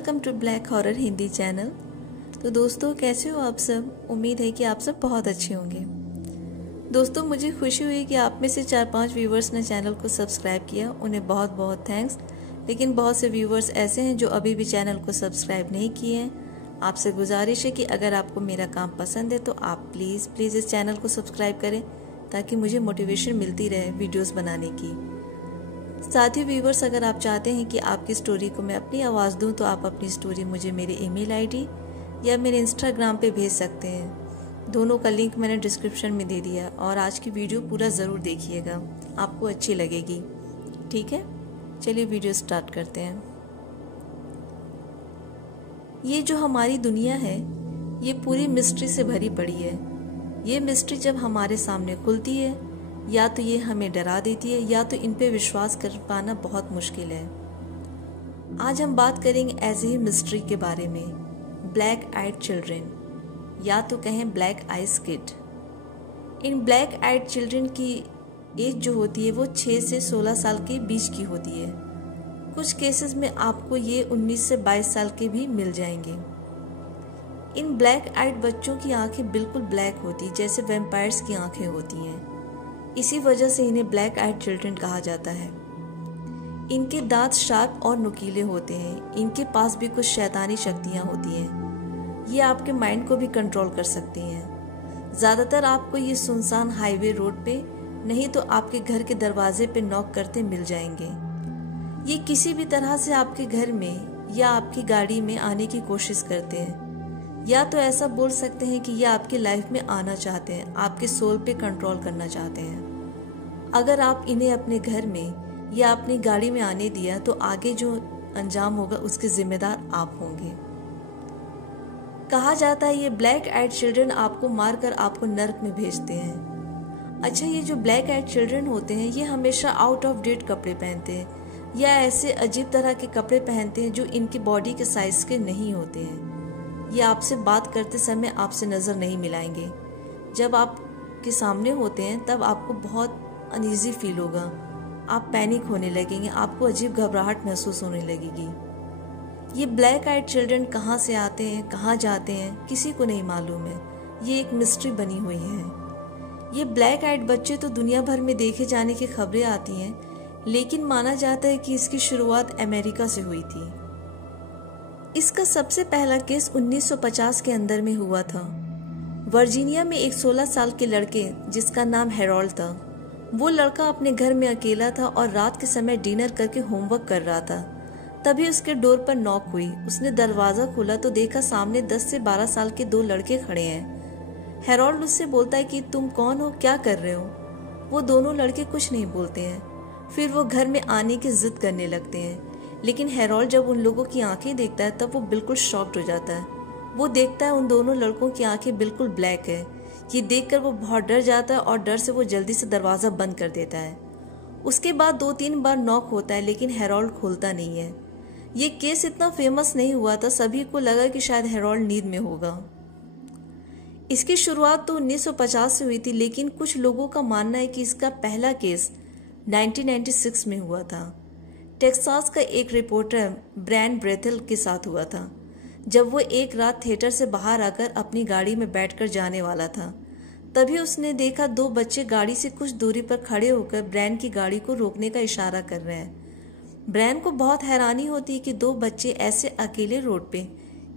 Welcome to black horror Hindi channel. तो दोस्तों, कैसे हो आप सब? उम्मीद है कि आप सब बहुत अच्छे होंगे। दोस्तों, मुझे खुशी हुई कि आप में से 4-5 व्यूवर्स ने चैनल को सब्सक्राइब किया, उन्हें बहुत बहुत थैंक्स। लेकिन बहुत से व्यूवर्स ऐसे हैं जो अभी भी चैनल को सब्सक्राइब नहीं किए हैं। आपसे गुजारिश है कि अगर आपको मेरा काम पसंद है तो आप प्लीज़ इस चैनल को सब्सक्राइब करें ताकि मुझे मोटिवेशन मिलती रहे वीडियोस बनाने की। साथ ही व्यूवर्स, अगर आप चाहते हैं कि आपकी स्टोरी को मैं अपनी आवाज़ दूं तो आप अपनी स्टोरी मुझे मेरे ईमेल आईडी या मेरे इंस्टाग्राम पे भेज सकते हैं। दोनों का लिंक मैंने डिस्क्रिप्शन में दे दिया। और आज की वीडियो पूरा ज़रूर देखिएगा, आपको अच्छी लगेगी। ठीक है, चलिए वीडियो स्टार्ट करते हैं। ये जो हमारी दुनिया है ये पूरी मिस्ट्री से भरी पड़ी है। ये मिस्ट्री जब हमारे सामने खुलती है या तो ये हमें डरा देती है या तो इन पे विश्वास कर पाना बहुत मुश्किल है। आज हम बात करेंगे ऐसे ही मिस्ट्री के बारे में, ब्लैक आइड चिल्ड्रन, या तो कहें ब्लैक आइज किड। इन ब्लैक आइड चिल्ड्रन की एज जो होती है वो 6 से 16 साल के बीच की होती है। कुछ केसेस में आपको ये 19 से 22 साल के भी मिल जाएंगे। इन ब्लैक आइड बच्चों की आंखें बिल्कुल ब्लैक होती जैसे वैम्पायर्स की आंखें होती हैं। इसी वजह से इन्हें ब्लैक आइड चिल्ड्रन कहा जाता है। इनके दांत शार्प और नुकीले होते हैं। इनके पास भी कुछ शैतानी शक्तियां होती हैं। ये आपके माइंड को भी कंट्रोल कर सकती हैं। ज़्यादातर आपको ये सुनसान हाईवे रोड पे नहीं तो आपके घर के दरवाजे पे नॉक करते मिल जाएंगे। ये किसी भी तरह से आपके घर में या आपकी गाड़ी में आने की कोशिश करते हैं, या तो ऐसा बोल सकते हैं कि ये आपकी लाइफ में आना चाहते हैं, आपके सोल पे कंट्रोल करना चाहते हैं। अगर आप इन्हें अपने घर में या अपनी गाड़ी में आने दिया तो आगे जो अंजाम होगा उसके जिम्मेदार आप होंगे। कहा जाता है ये ब्लैक आइड चिल्ड्रन आपको मारकर आपको नर्क में भेजते हैं। अच्छा, ये जो ब्लैक आइड चिल्ड्रन होते हैं ये हमेशा आउट ऑफ डेट कपड़े पहनते हैं या ऐसे अजीब तरह के कपड़े पहनते हैं जो इनकी बॉडी के साइज के नहीं होते हैं। ये आपसे बात करते समय आपसे नज़र नहीं मिलाएंगे। जब आपके सामने होते हैं तब आपको बहुत अनईजी फील होगा, आप पैनिक होने लगेंगे, आपको अजीब घबराहट महसूस होने लगेगी। ये ब्लैक आइड चिल्ड्रन कहाँ से आते हैं, कहाँ जाते हैं, किसी को नहीं मालूम है। ये एक मिस्ट्री बनी हुई है। ये ब्लैक आइड बच्चे तो दुनिया भर में देखे जाने की खबरें आती हैं, लेकिन माना जाता है कि इसकी शुरुआत अमेरिका से हुई थी। इसका सबसे पहला केस 1950 के अंदर में हुआ था। वर्जीनिया में एक 16 साल के लड़के जिसका नाम हेरोल्ड था, वो लड़का अपने घर में अकेला था और रात के समय डिनर करके होमवर्क कर रहा था। तभी उसके डोर पर नॉक हुई। उसने दरवाजा खोला तो देखा सामने 10 से 12 साल के 2 लड़के खड़े हैं। हेरोल्ड उससे बोलता है कि तुम कौन हो, क्या कर रहे हो? वो दोनों लड़के कुछ नहीं बोलते हैं। फिर वो घर में आने की जिद करने लगते हैं। लेकिन हेरोल्ड जब उन लोगों की आंखें देखता है तब वो बिल्कुल शॉक्ड हो जाता है। वो देखता है उन दोनों लड़कों की आंखें बिल्कुल ब्लैक है। ये देखकर वो बहुत डर जाता है और डर से वो जल्दी से दरवाज़ा बंद कर देता है। उसके बाद 2-3 बार नॉक होता है लेकिन हेरोल्ड खोलता नहीं है। ये केस इतना फेमस नहीं हुआ था, सभी को लगा कि शायद हेरोल्ड नींद में होगा। इसकी शुरुआत तो 1950 से हुई थी, लेकिन कुछ लोगों का मानना है कि इसका पहला केस 1996 में हुआ था। टेक्सास का एक रिपोर्टर ब्रैन ब्रेथल के साथ हुआ था। जब वो एक रात थिएटर से बाहर आकर अपनी गाड़ी में बैठकर जाने वाला था, तभी उसने देखा 2 बच्चे गाड़ी से कुछ दूरी पर खड़े होकर ब्रैन की गाड़ी को रोकने का इशारा कर रहे हैं। ब्रैन को बहुत हैरानी होती है कि 2 बच्चे ऐसे अकेले रोड पे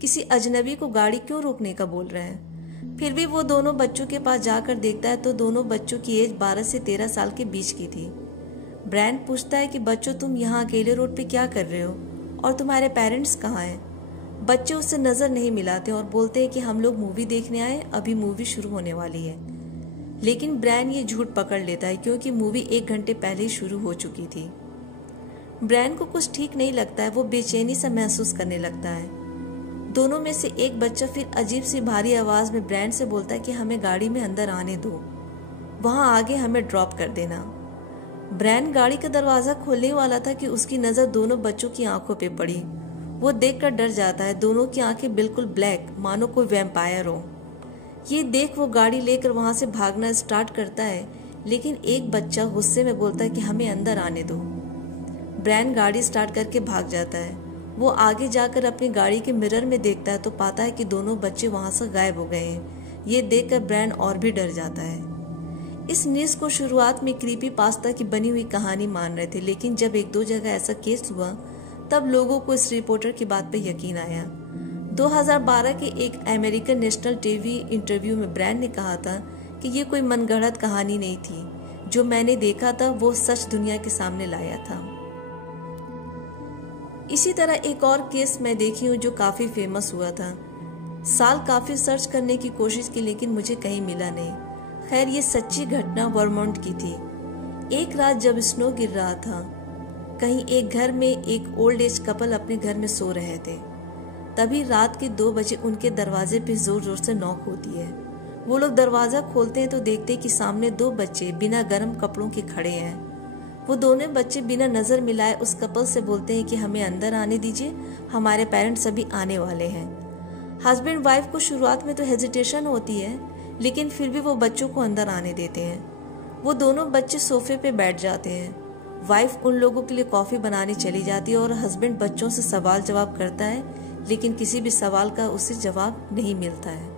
किसी अजनबी को गाड़ी क्यों रोकने का बोल रहे हैं। फिर भी वो दोनों बच्चों के पास जाकर देखता है तो दोनों बच्चों की एज 12 से 13 साल के बीच की थी। ब्रैन पूछता है कि बच्चों, तुम यहाँ अकेले रोड पे क्या कर रहे हो और तुम्हारे पेरेंट्स कहाँ हैं? बच्चे उससे नज़र नहीं मिलाते और बोलते हैं कि हम लोग मूवी देखने आए, अभी मूवी शुरू होने वाली है। लेकिन ब्रैन ये झूठ पकड़ लेता है क्योंकि मूवी 1 घंटे पहले ही शुरू हो चुकी थी। ब्रैन को कुछ ठीक नहीं लगता है, वो बेचैनी सा महसूस करने लगता है। दोनों में से एक बच्चा फिर अजीब सी भारी आवाज़ में ब्रैन से बोलता है कि हमें गाड़ी में अंदर आने दो, वहाँ आगे हमें ड्रॉप कर देना। ब्रैन गाड़ी का दरवाज़ा खोलने वाला था कि उसकी नज़र दोनों बच्चों की आंखों पे पड़ी। वो देखकर डर जाता है। दोनों की आंखें बिल्कुल ब्लैक, मानो कोई वैम्पायर हो। ये देख वो गाड़ी लेकर वहाँ से भागना स्टार्ट करता है, लेकिन एक बच्चा गुस्से में बोलता है कि हमें अंदर आने दो। ब्रैन गाड़ी स्टार्ट करके भाग जाता है वो आगे जाकर अपनी गाड़ी के मिरर में देखता है तो पाता है कि दोनों बच्चे वहां से गायब हो गए हैं। ये देखकर ब्रायन और भी डर जाता है। इस न्यूज़ को शुरुआत में क्रीपी पास्ता की बनी हुई कहानी मान रहे थे, लेकिन जब एक दो जगह ऐसा केस हुआ तब लोगों को इस रिपोर्टर की बात पे यकीन आया। 2012 के एक अमेरिकन नेशनल टीवी इंटरव्यू में ब्रायन ने कहा था कि ये कोई मनगढ़ंत कहानी नहीं थी, जो मैंने देखा था वो सच दुनिया के सामने लाया था। इसी तरह एक और केस मैं देखी हूँ जो काफी फेमस हुआ था। साल काफी सर्च करने की कोशिश की लेकिन मुझे कहीं मिला नहीं। खैर, ये सच्ची घटना वर्मोंट की थी। एक रात जब स्नो गिर रहा था, कहीं एक घर में एक ओल्ड एज कपल अपने घर में सो रहे थे। तभी रात के 2 बजे उनके दरवाजे पे जोर जोर से नॉक होती है। वो लोग दरवाजा खोलते हैं तो देखते कि सामने 2 बच्चे बिना गर्म कपड़ों के खड़े हैं। वो दोनों बच्चे बिना नजर मिलाए उस कपल से बोलते हैं कि हमें अंदर आने दीजिए, हमारे पेरेंट्स अभी आने वाले हैं। हस्बैंड वाइफ को शुरुआत में तो हेजिटेशन होती है, लेकिन फिर भी वो बच्चों को अंदर आने देते हैं। वो दोनों बच्चे सोफे पे बैठ जाते हैं। वाइफ उन लोगों के लिए कॉफी बनाने चली जाती है और हस्बैंड बच्चों से सवाल जवाब करता है, लेकिन किसी भी सवाल का उसे जवाब नहीं मिलता है।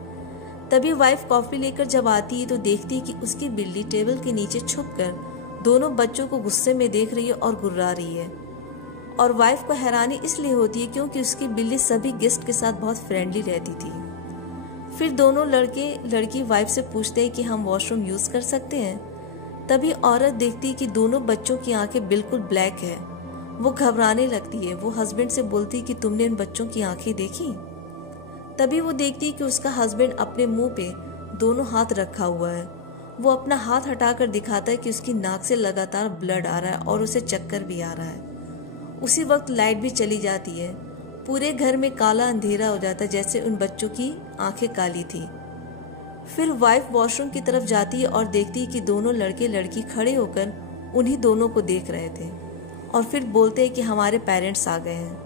तभी वाइफ कॉफी लेकर जब आती है तो देखती है कि उसकी बिल्ली टेबल के नीचे छुपकर दोनों बच्चों को गुस्से में देख रही है और गुर्रा रही है। और वाइफ को हैरानी इसलिए होती है क्योंकि उसकी बिल्ली सभी गेस्ट के साथ बहुत फ्रेंडली रहती थी। फिर दोनों लड़के लड़की वाइफ से पूछते हैं कि हम वॉशरूम यूज कर सकते हैं। तभी औरत देखती है कि दोनों बच्चों की आंखें बिल्कुल ब्लैक है। वो घबराने लगती है। वो हस्बैंड से बोलती है कि तुमने इन बच्चों की आंखें देखी? तभी वो देखती है कि उसका हस्बैंड अपने मुंह पे दोनों हाथ रखा हुआ है। वो अपना हाथ हटाकर दिखाता है कि उसकी नाक से लगातार ब्लड आ रहा है और उसे चक्कर भी आ रहा है। उसी वक्त लाइट भी चली जाती है। पूरे घर में काला अंधेरा हो जाता है, जैसे उन बच्चों की आंखें काली थी। फिर वाइफ वॉशरूम की तरफ जाती है और देखती है कि दोनों लड़के लड़की खड़े होकर उन्हीं दोनों को देख रहे थे और फिर बोलते हैं कि हमारे पेरेंट्स आ गए हैं।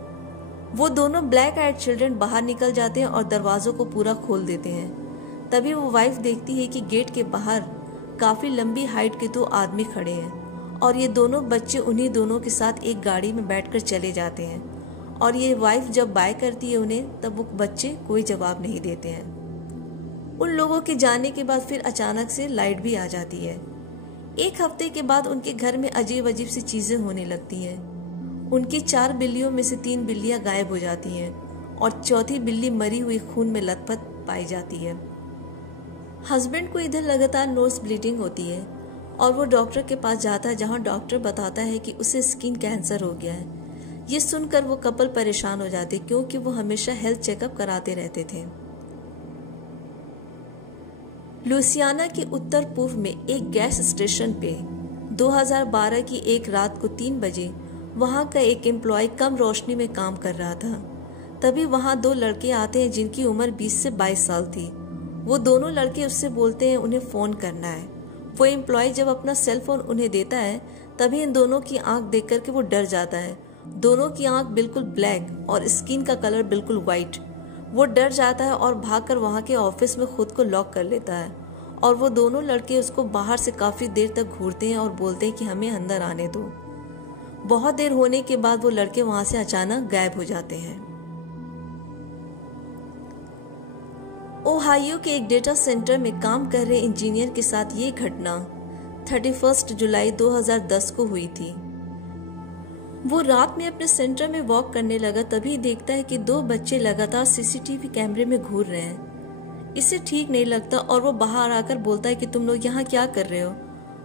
वो दोनों ब्लैक आइड चिल्ड्रन बाहर निकल जाते हैं और दरवाजों को पूरा खोल देते हैं। तभी वो वाइफ देखती है कि गेट के बाहर काफी लंबी हाइट के 2 आदमी खड़े हैं और ये दोनों बच्चे उन्हीं दोनों के साथ एक गाड़ी में बैठकर चले जाते हैं। और ये वाइफ जब बाय करती है उन्हें, तब वो बच्चे कोई जवाब नहीं देते हैं। उन लोगों के जाने के बाद फिर अचानक से लाइट भी आ जाती है। 1 हफ्ते के बाद उनके घर में अजीब अजीब सी चीजें होने लगती हैं। उनकी 4 बिल्लियों में से 3 बिल्लियां गायब हो जाती हैं और चौथी बिल्ली मरी हुई खून में लथपथ पाई जाती है। हस्बैंड को इधर लगातार नोज ब्लीडिंग होती है और वो डॉक्टर के पास जाता है, जहां डॉक्टर बताता है कि उसे स्किन कैंसर हो गया है। ये सुनकर वो कपल परेशान हो जाते क्योंकि वो हमेशा हेल्थ चेकअप कराते रहते थे। लुइसियाना के उत्तर पूर्व में एक गैस स्टेशन पे 2012 की एक रात को 3 बजे वहां का एक एम्प्लॉय कम रोशनी में काम कर रहा था। तभी वहां 2 लड़के आते हैं जिनकी उम्र 20 से 22 साल थी। वो दोनों लड़के उससे बोलते हैं उन्हें फोन करना है। वो एम्प्लॉय जब अपना सेल फोन उन्हें देता है तभी इन दोनों की आंख देख करके वो डर जाता है। दोनों की आंख बिल्कुल ब्लैक और स्किन का कलर बिल्कुल व्हाइट। वो डर जाता है और भागकर वहां के ऑफिस में खुद को लॉक कर लेता है और वो दोनों लड़के उसको बाहर से काफी देर तक घूरते हैं और बोलते हैं कि हमें अंदर आने दो। बहुत देर होने के बाद वो लड़के वहां से अचानक गायब हो जाते हैं। ओहायो के एक डेटा सेंटर में काम कर रहे इंजीनियर के साथ ये घटना 31 जुलाई 2010 को हुई थी। वो रात में अपने सेंटर में वॉक करने लगा, तभी देखता है कि 2 बच्चे लगातार सीसीटीवी कैमरे में घूर रहे हैं। इसे ठीक नहीं लगता और वो बाहर आकर बोलता है कि तुम लोग यहाँ क्या कर रहे हो।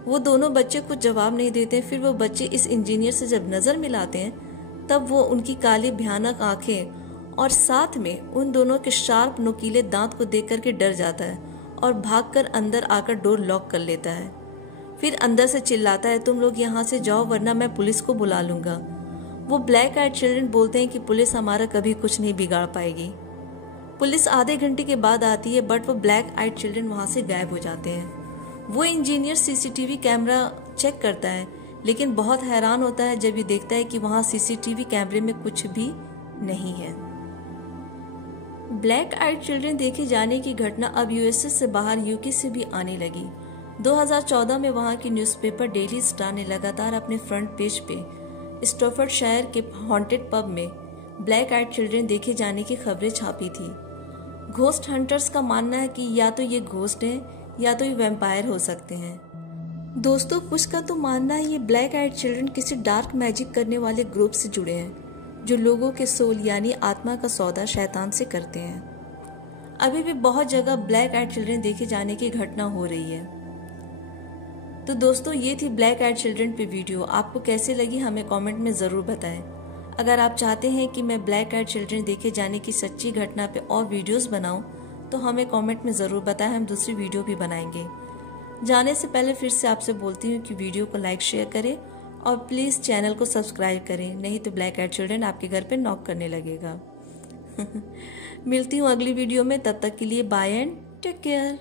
वो दोनों बच्चे कुछ जवाब नहीं देते। फिर वो बच्चे इस इंजीनियर से जब नजर मिलाते हैं तब वो उनकी काली भयानक आंखें और साथ में उन दोनों के शार्प नुकीले दांत को देख करके डर जाता है और भागकर अंदर आकर डोर लॉक कर लेता है। फिर अंदर से चिल्लाता है, तुम लोग यहाँ से जाओ वरना मैं पुलिस को बुला लूंगा। वो ब्लैक आइड चिल्ड्रन बोलते हैं कि पुलिस हमारा कभी कुछ नहीं बिगाड़ पाएगी। पुलिस आधे घंटे के बाद आती है, बट वो ब्लैक आइड चिल्ड्रन वहां से गायब हो जाते हैं। वो इंजीनियर सीसीटीवी कैमरा चेक करता है, लेकिन बहुत हैरान होता है जब ये देखता है कि वहां सीसीटीवी कैमरे में कुछ भी नहीं है। ब्लैक आइड चिल्ड्रन देखे जाने की घटना अब यूएसए से बाहर यूके से भी आने लगी। 2014 में वहां की न्यूज़पेपर डेली स्टार ने लगातार अपने फ्रंट पेज पे स्टैफोर्डशायर के हॉन्टेड पब में ब्लैक आइड चिल्ड्रन देखे जाने की खबरें छापी थी। घोस्ट हंटर्स का मानना है कि या तो ये घोस्ट हैं या तो ये वैम्पायर हो सकते हैं। दोस्तों, कुछ का तो मानना है ये ब्लैक आइड चिल्ड्रन किसी डार्क मैजिक करने वाले ग्रुप से जुड़े हैं जो लोगों के सोल यानी आत्मा का सौदा शैतान से करते हैं। अभी भी बहुत जगह ब्लैक आइड चिल्ड्रन देखे जाने की घटना हो रही है। तो दोस्तों, ये थी ब्लैक आइड चिल्ड्रन पे वीडियो। आपको कैसे लगी हमें कमेंट में ज़रूर बताएं। अगर आप चाहते हैं कि मैं ब्लैक आइड चिल्ड्रन देखे जाने की सच्ची घटना पे और वीडियोस बनाऊं तो हमें कमेंट में ज़रूर बताएं, हम दूसरी वीडियो भी बनाएंगे। जाने से पहले फिर से आपसे बोलती हूँ कि वीडियो को लाइक शेयर करें और प्लीज़ चैनल को सब्सक्राइब करें, नहीं तो ब्लैक आइड चिल्ड्रन आपके घर पे नॉक करने लगेगा। मिलती हूँ अगली वीडियो में, तब तक के लिए बाय एंड टेक केयर।